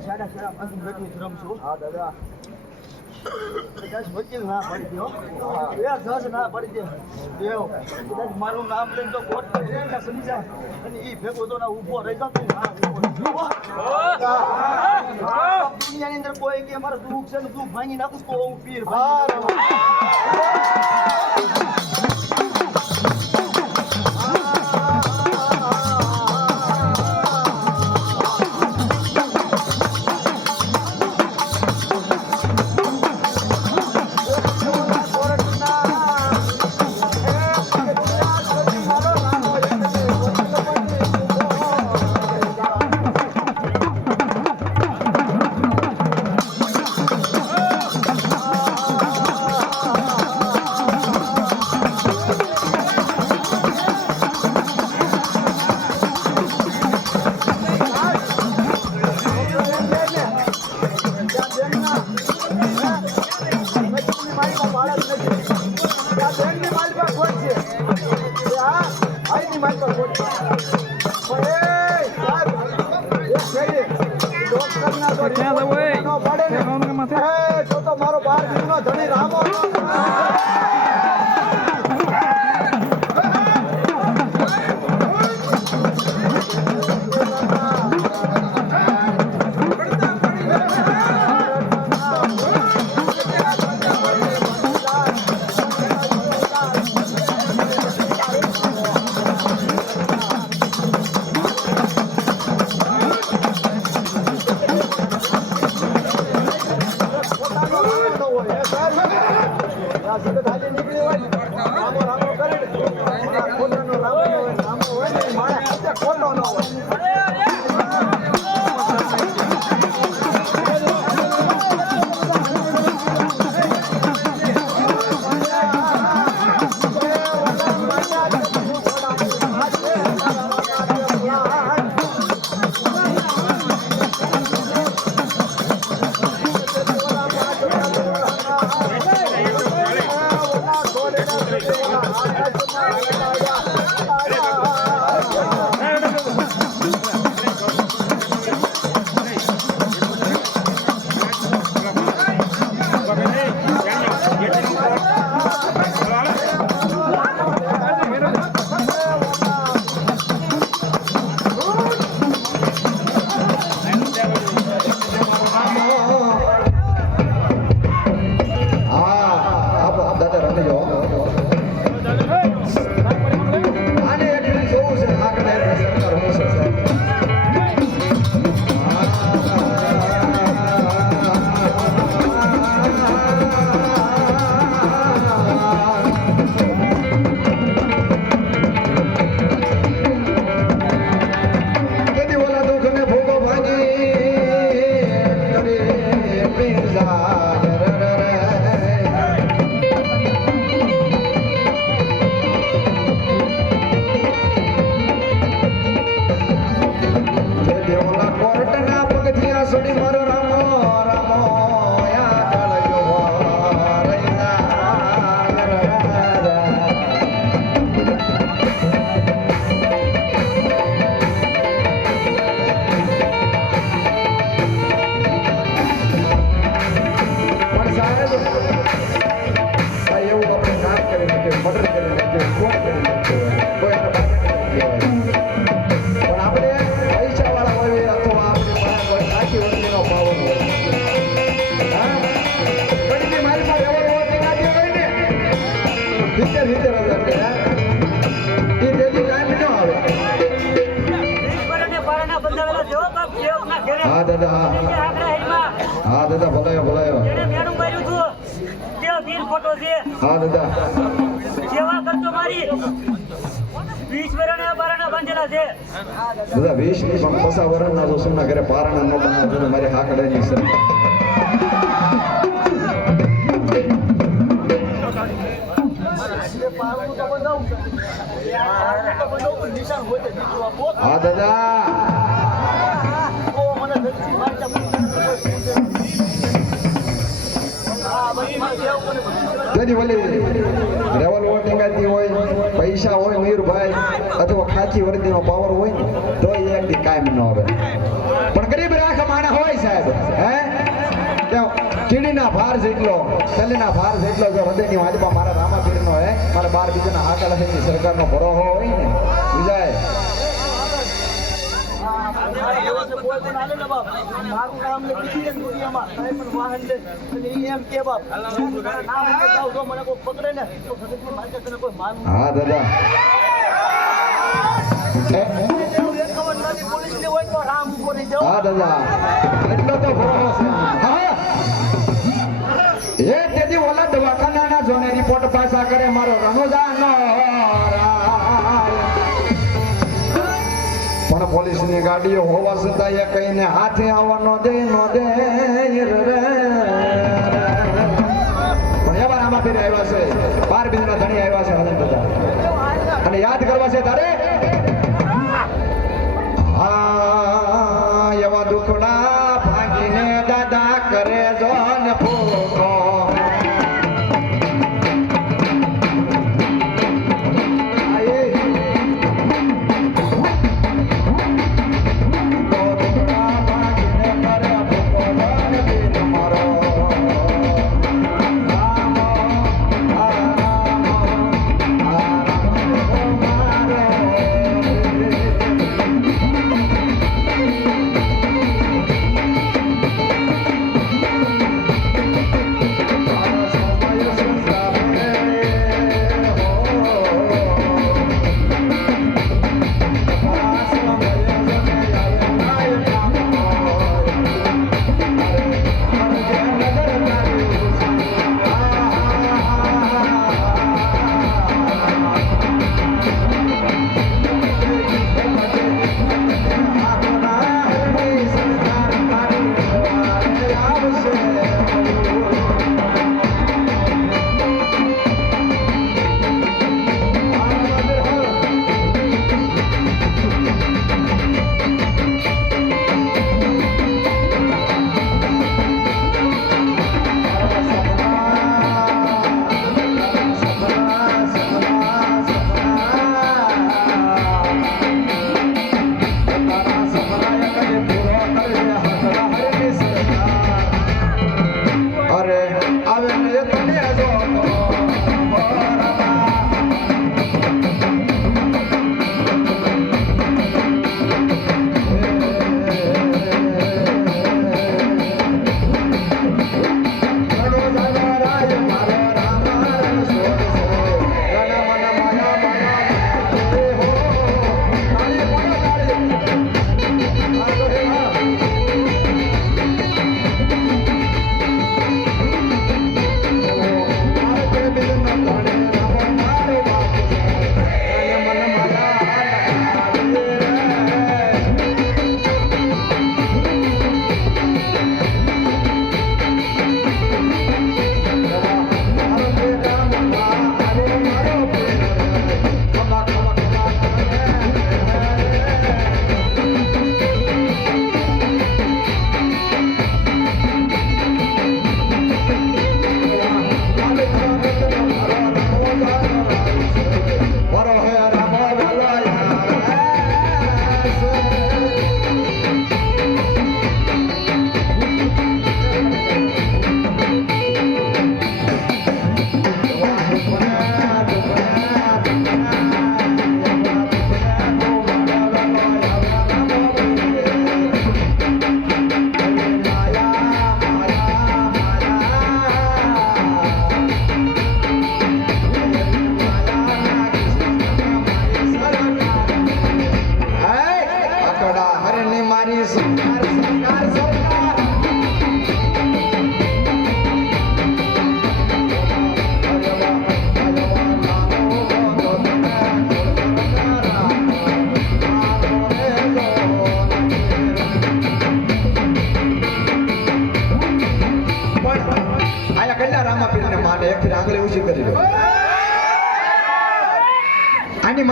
શ્રમ છું હા દાદા કદાચ વકીલ ના પડી દો બે દસ ના પડી દે કદાચ મારું નામ લઈને તો કોર્ટ અને એ ભેગો તો ના ઊભો રહી અંદર કોઈ કે અમારું દુઃખ છે દુઃખ ભાંગી નાખું તો હું પીર મારો બાર ધણી રામો. હા આપ દાદા રમી જાઓ મારતા પૂછે કોઈ પૂછે. હા, બધી મારી સેવકોને બધું કહેવાય. તેની વલી રેવલ ટીંગાતી હોય પૈસા હોય મયુરભાઈ અથવા ખાચી વર્દીનો પાવર હોય ને તો એ એક દી કાયમ ન આવે પણ ગરીબ રાખ માણા હોય સાહેબ હે? ચીડીના ભાર જેટલો તલીના ભાર જેટલો જો હૃદયની વાજબા મારા રામાપીરનો હે મારા બાર બીજાના હાકા હે સરકારનો ભરોહો હોય ને વિજય. મારા એવો છે કોઈ પણ આવે ને બાપ, મારું નામ ને કીધી ને દુનિયામાં, કાંઈ પણ વાહન લે, એટલે ઈ એમ કે બાપ, નામ ઉપર જાઉં, જો મને કોઈ પકડે ને, તો ધરતી મારતા કોઈ માન હા દાદા. પણ પોલીસની ગાડીઓ હોવા છતાં એ કહીને હાથે આવવાનો દે, નો દે, રે આવ્યા છે. બાર બીજના ધણી આવ્યા છે અને યાદ કરવા છે તારે?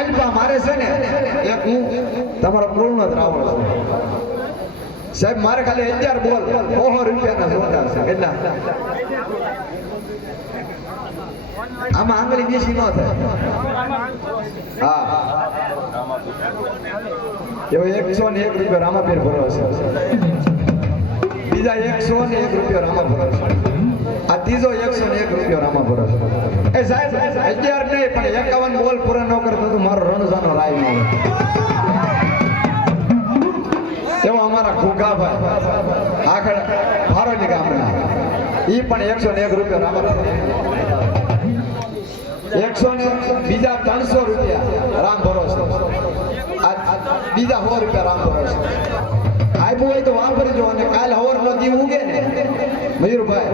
માલિકા મારે છે ને, એક હું તમારો પૂર્ણ જ રાવણ છું. સાહેબ, મારે ખાલી અગિયાર બોલ. ઓહો, રૂપિયાના જોતા છે કેટલા આમાં આંગળી બેસી ન થાય. હા. એવો એકસો ને એક રૂપિયા રામાપીર ભરો છે. બીજા એકસો ને એક રૂપિયા રામા ભરો છે. આ ત્રીજો એકસો ને એક રૂપિયો રામા ભરો એ સાહેબ, અગિયાર નહીં, પણ એકાવન બોલ પૂરા ન કરતો તો મારો રણજાનો રાય ન એવો અમારા ઘુઘાભાઈ આખડ ભારોલી ગામના. ઈ પણ એકસો ને એક રૂપિયા રામા એકસો ને બીજા ત્રણસો રૂપિયા રામ ભરોસે બીજા સો રૂપિયા રામ ભરોસે આપ્યું હોય તો વાપરજો અને કાલ હવર નો દી ઉગે ને. મયુરભાઈ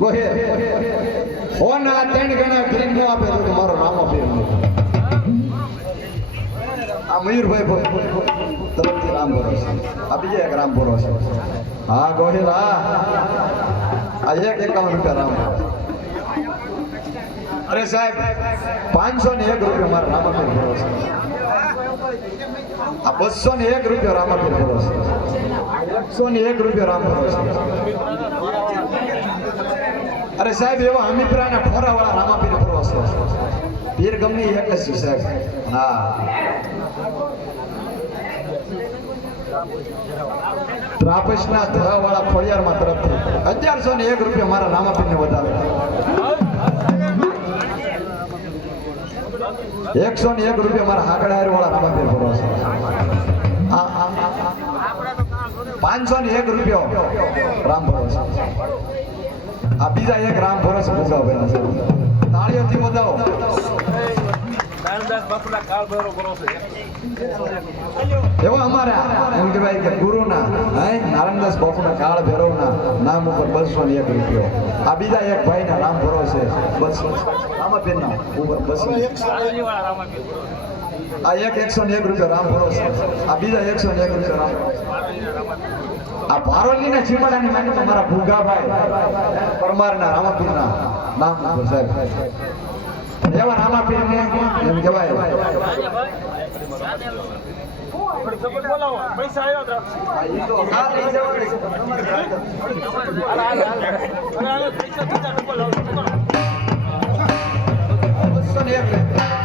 ગોહે હોના ત્રણ ગણા ફ્રી નો આપે તો મારો નામો ફેર આ મયુરભાઈ તરફથી રામ ભરોસે. આ બીજા એક રામ ભરોસે. હા ગોહિલ હા. આ એક એકાવન રૂપિયા રામ અરે સાહેબ, પાંચસો ને એક રૂપિયા મારા રામાપીર ભરોસે. આ બસો ને એક રૂપિયા રામાપીર ભરોસે એકસો ને એક રૂપિયા રામ ભરોસે અરે સાહેબ, એવા હમીપરાના ફોરા વાળા રામાપીર ભરોસે પીર ગમની એક જ છે સાહેબ. હા. ત્રાપસના ધરાવાળા ફળિયારમાં તરફથી અગિયારસો ને એક રૂપિયા મારા રામાપીરને વધારે. એકસો ને એક રૂપિયા મારા હાકડા વાળા રામાપીર ભરોસે. ભરો છે પાંચસો ને એક રૂપિયો. રામ ભરોસે. આ બીજા એક રામ ભાઈ છે તાળીઓથી બધાઓ એવા અમારા એમ કહેવાય કે ગુરુના હે? નારાયણદાસ બાપુના કાળ ભૈરવના નામ ઉપર બસો ને એક રૂપિયો. આ બીજા એક ભાઈના નામ ભરોસે બસો. રામાપીરના ઉપર બસો. આ એક એકસો ને એક રૂપિયો રામ ભરોસે આ બીજા એકસો ને એક રૂપિયો રામ. આ ભારોલીના ચીમડાની માની મારા ભૂગાભાઈ પરમારના રામાપીરના નામ ઉપર સાહેબ. એવા રામાપીરને એમ કહેવાય આ